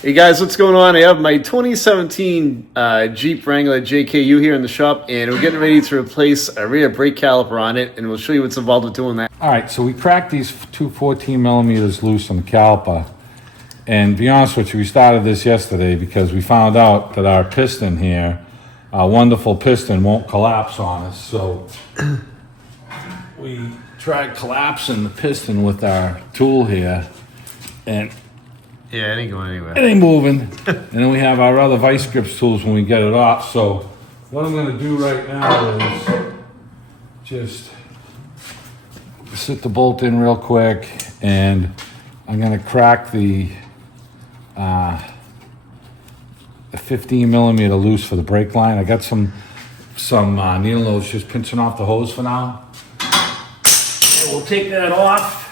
Hey guys, what's going on? I have my 2017 Jeep Wrangler JKU here in the shop, and we're getting ready to replace a rear brake caliper on it, and we'll show you what's involved with doing that. All right, so we cracked these two 14 millimeters loose on the caliper. And to be honest with you, we started this yesterday because we found out that our piston here, our wonderful piston, won't collapse on us. So we tried collapsing the piston with our tool here, and Yeah, it ain't going anywhere. it ain't moving. And then we have our other vice grips tools when we get it off. So what I'm gonna do right now is just sit the bolt in real quick, and I'm gonna crack the 15 millimeter loose for the brake line. I got some needle nose just pinching off the hose for now. And we'll take that off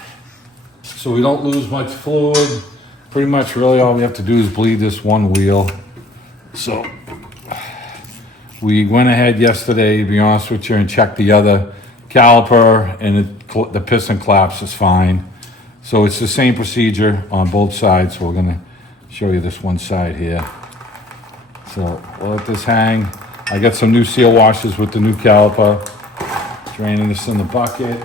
so we don't lose much fluid. Pretty much really all we have to do is bleed this one wheel. So we went ahead yesterday, to be honest with you, and checked the other caliper, and the piston collapse is fine. So it's the same procedure on both sides. So we're gonna show you this one side here. So we'll let this hang. I got some new seal washers with the new caliper. Draining this in the bucket.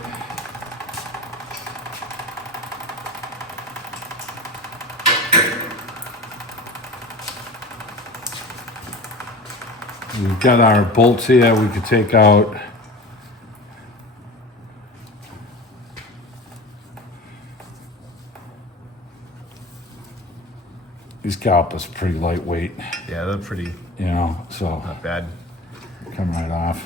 We've got our bolts here we could take out. These calipers are pretty lightweight, Yeah, they're pretty so not bad. come right off.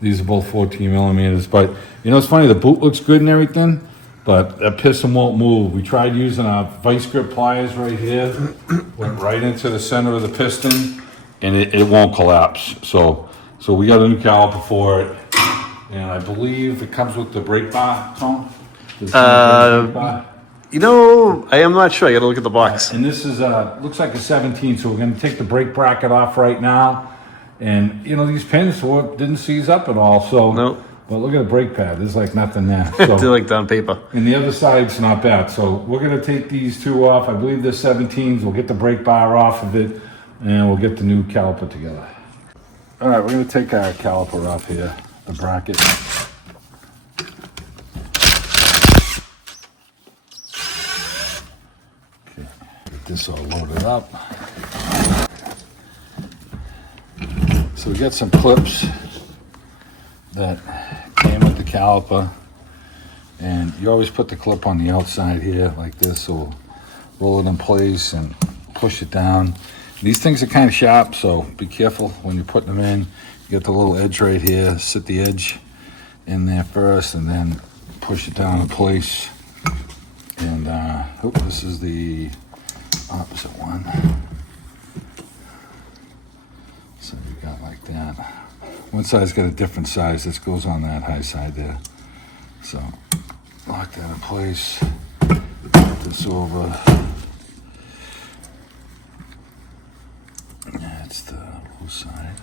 These are both 14 millimeters, but it's funny, the boot looks good and everything, but that piston won't move. We tried using our vice grip pliers right here, went right into the center of the piston, and it won't collapse. So we got a new caliper for it, and I believe it comes with the brake bar, Tom? Does it come with the brake bar? I am not sure. I gotta look at the box. And this is looks like a 17, so we're gonna take the brake bracket off right now. And these pins didn't seize up at all, so. Nope. But look at the brake pad, there's like nothing there. They're So, like on paper. and the other side's not bad, so we're gonna take these two off. I believe they're 17s, we'll get the brake bar off of it, and we'll get the new caliper together. All right, we're gonna take our caliper off here, the bracket. Okay, get this all loaded up. So we got some clips that came with the caliper, and you always put the clip on the outside here like this, so we'll roll it in place and push it down. These things are kind of sharp, so be careful when you're putting them in. You get the little edge right here, sit the edge in there first, and then push it down in place. And this is the opposite one. So you got like that. One side's got a different size. This goes on that high side there. So lock that in place. Put this over. That's the low side.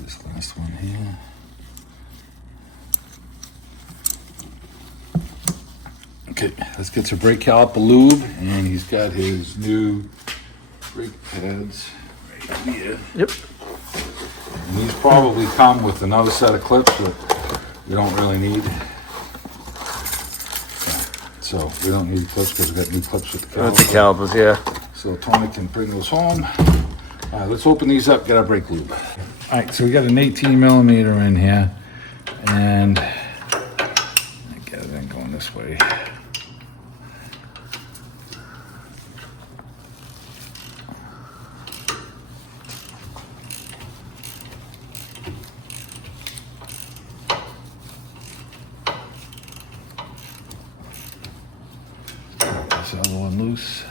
This last one here. Okay, let's get your brake caliper lube, and he's got his new brake pads right here. Yep. And these probably come with another set of clips that we don't really need. So we don't need clips because we got new clips with the caliper. That's the calipers, yeah. So Tony can bring those home. All right, let's open these up, get our brake lube. All right, so we got an 18 millimeter in here, and I get it in going this way. This other one loose.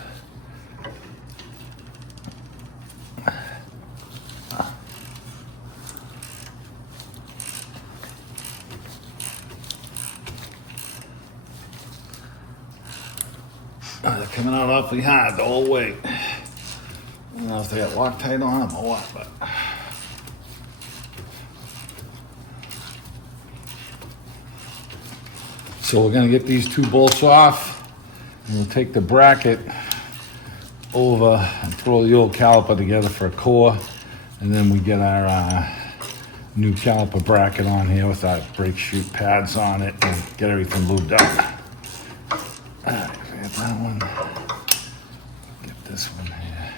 They're coming out awfully hard the whole way. I don't know if they got Loctite on them or what, but. So we're gonna get these 2 bolts off, and we'll take the bracket over and throw the old caliper together for a core, and then we get our new caliper bracket on here with our brake chute pads on it and get everything lubed up. Alright, get that one. Get this one here.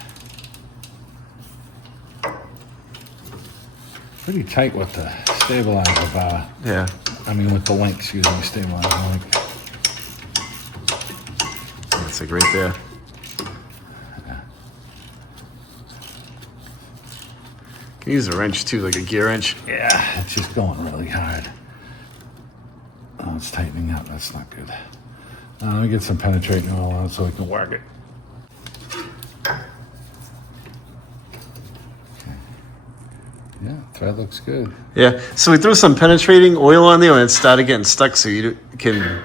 Pretty tight with the stabilizer bar. Yeah. I mean with the link, excuse me, stabilizer link. It's like right there. You can use a wrench too, like a gear wrench. Yeah, it's just going really hard. Oh, it's tightening up. That's not good. Let me get some penetrating oil on it so we can work it. Okay. Yeah, thread looks good. Yeah. So we threw some penetrating oil on there when it started getting stuck, so you can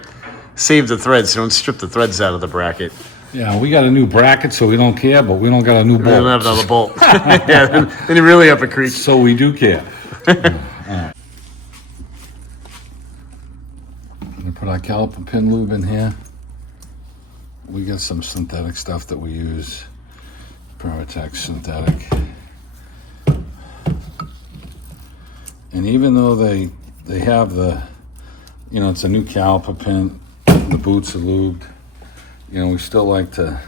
save the threads. So don't strip the threads out of the bracket. Yeah, we got a new bracket, so we don't care, but we don't got a new bolt. We don't have another bolt. Yeah, then you're really up a creek. So we do care. All right. I'm gonna put our caliper pin lube in here. We got some synthetic stuff that we use. Permatex synthetic. And even though they have the, you know, it's a new caliper pin, the boots are lubed, you know, we still like to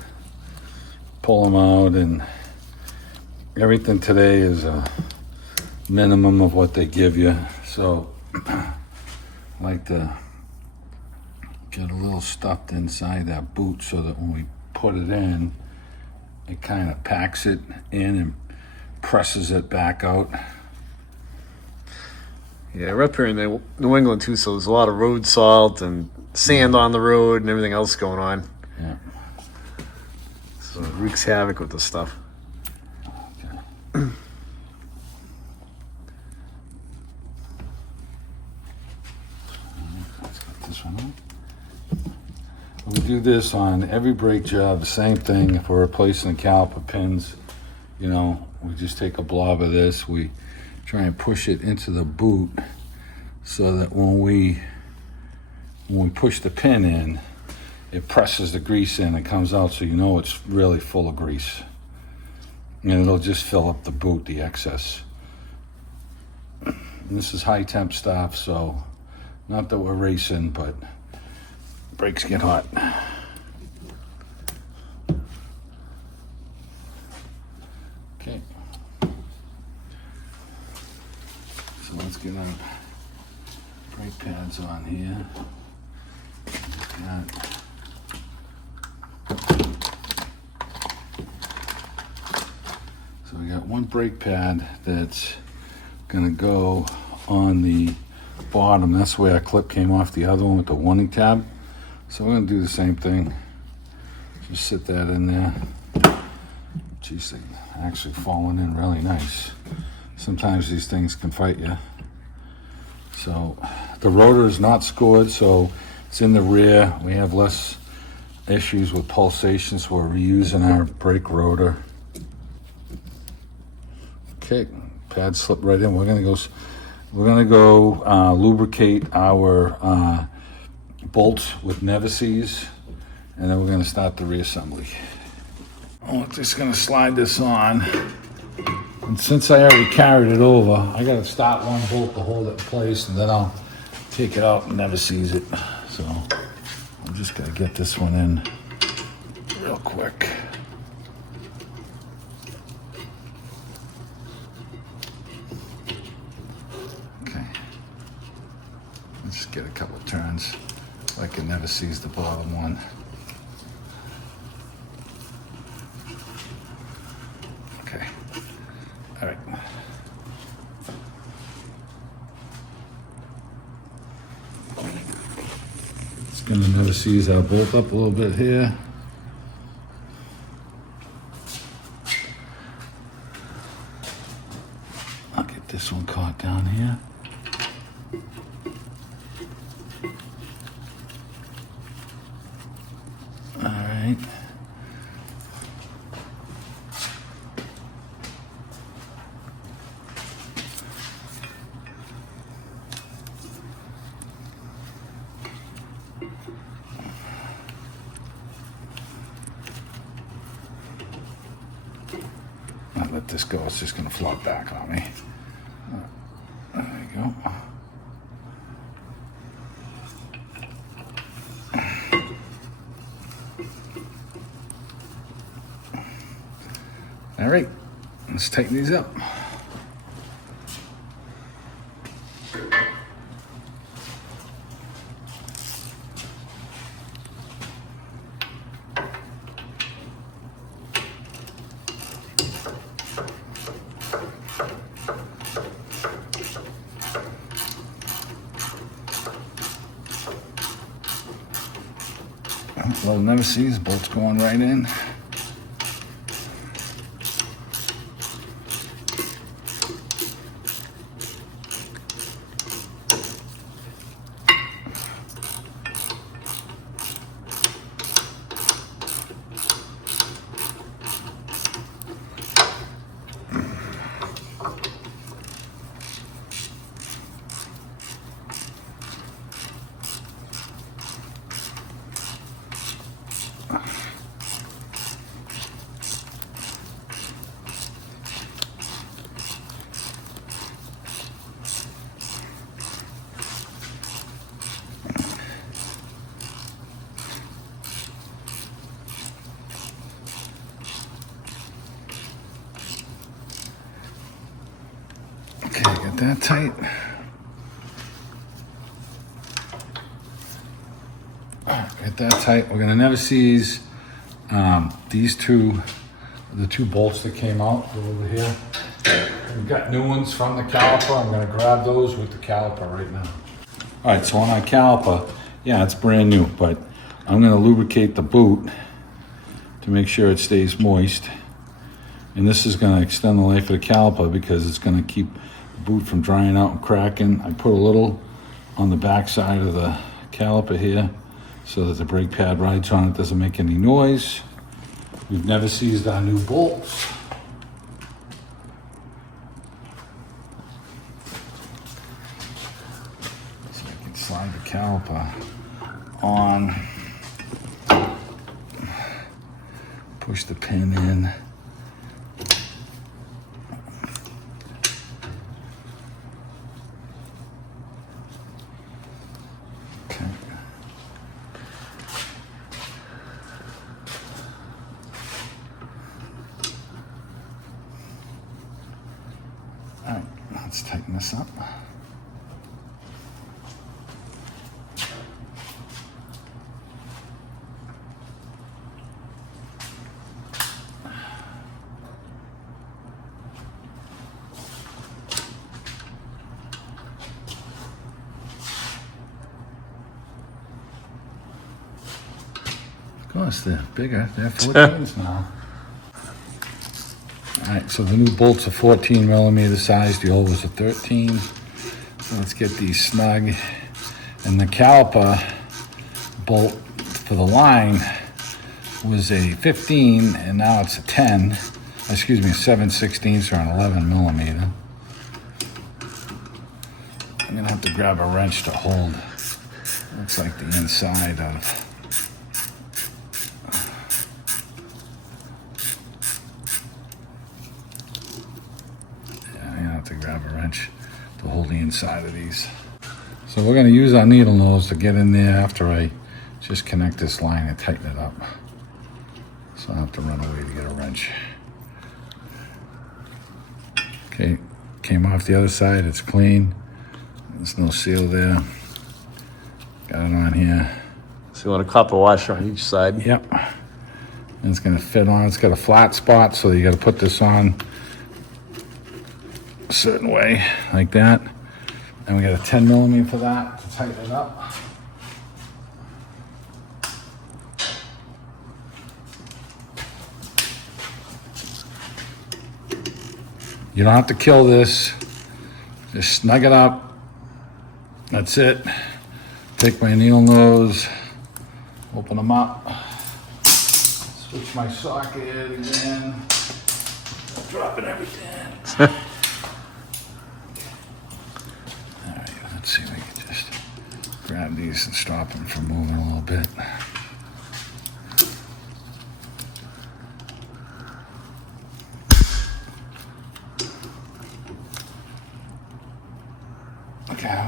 pull them out, and everything today is a minimum of what they give you. So I like to get a little stuffed inside that boot so that when we put it in, it kind of packs it in and presses it back out. Yeah, we're up here in New England too, so there's a lot of road salt and sand on the road and everything else going on. Yeah. So it wreaks havoc with this stuff. Okay. Let's get this one up. We do this on every brake job, the same thing. If we're replacing the caliper pins, you know, we just take a blob of this, we try and push it into the boot so that when we push the pin in, it presses the grease in and comes out, so you know it's really full of grease. And it'll just fill up the boot, the excess. And this is high temp stuff, so not that we're racing, but brakes get hot. Okay. So let's get our brake pads on here. Got So we got one brake pad that's gonna go on the bottom. That's where our clip came off the other one with the warning tab. So we're gonna do the same thing. Just sit that in there. Geez, they're actually falling in really nice. Sometimes these things can fight you. So the rotor is not scored, so it's in the rear. We have less issues with pulsations, so we're reusing our brake rotor. Okay, pad slip right in. We're gonna go lubricate our bolts with Never-Seez, and then we're gonna start the reassembly. Oh, I'm just gonna slide this on. And since I already carried it over, I gotta start one bolt to hold it in place, and then I'll take it out and Never-Seez it. So I'm just gonna get this one in real quick. Okay. Let's just get a couple turns so I can Never-Seez the bottom one. Okay. All right. Just gonna Never-Seez our bolt up a little bit here. I'll get this one caught down here. All right. not let this go. It's just gonna flop back on me. There you go. All right, let's tighten these up. Little nemesis, bolts going right in. Okay, get that tight. Get that tight. We're gonna never seize these two, the two bolts that came out over here. We've got new ones from the caliper. I'm gonna grab those with the caliper right now. All right, so on our caliper, yeah, it's brand new, but I'm gonna lubricate the boot to make sure it stays moist. And this is gonna extend the life of the caliper because it's gonna keep the boot from drying out and cracking. I put a little on the back side of the caliper here so that the brake pad rides on it doesn't make any noise. We've never seized our new bolts. So I can slide the caliper on, push the pin in. All right, let's tighten this up. Of course, they're bigger. They're 14s now. All right, so the new bolts are 14 millimeter size. The old was a 13. So let's get these snug. And the caliper bolt for the line was a 15, and now it's a 10. Excuse me, 7/16 or an 11 millimeter. I'm gonna have to grab a wrench to hold. Looks like the inside of. To grab a wrench to hold the inside of these. So we're going to use our needle nose to get in there after I just connect this line and tighten it up. So I'll have to run away to get a wrench. Okay, came off the other side, it's clean. There's no seal there. Got it on here. So you want a copper washer on each side? Yep. And it's going to fit on. It's got a flat spot, so you got to put this on a certain way, like that. And we got a 10 millimeter for that to tighten it up. You don't have to kill this. Just snug it up. That's it. Take my needle nose, open them up, switch my socket again. Dropping everything. Let's see if we can just grab these and stop them from moving a little bit.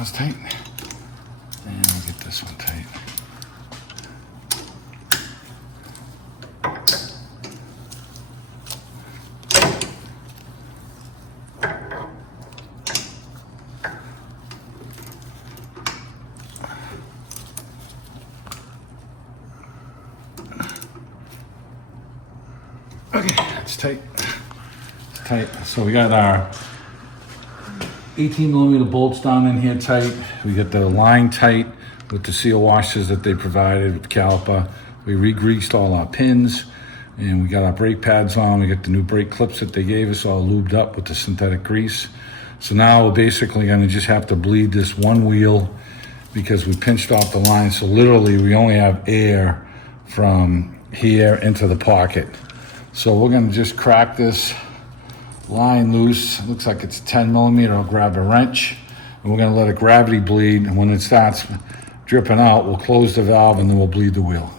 was tight. And we'll get this one tight. Okay, it's tight. It's tight. So we got our 18 millimeter bolts down in here tight. We got the line tight with the seal washers that they provided with the caliper. We re-greased all our pins, and we got our brake pads on. We got the new brake clips that they gave us all lubed up with the synthetic grease. So now we're basically gonna just have to bleed this one wheel because we pinched off the line. So literally we only have air from here into the pocket. So we're gonna just crack this line loose. It looks like it's 10 millimeter. I'll grab a wrench and we're gonna let it gravity bleed. And when it starts dripping out, we'll close the valve and then we'll bleed the wheel.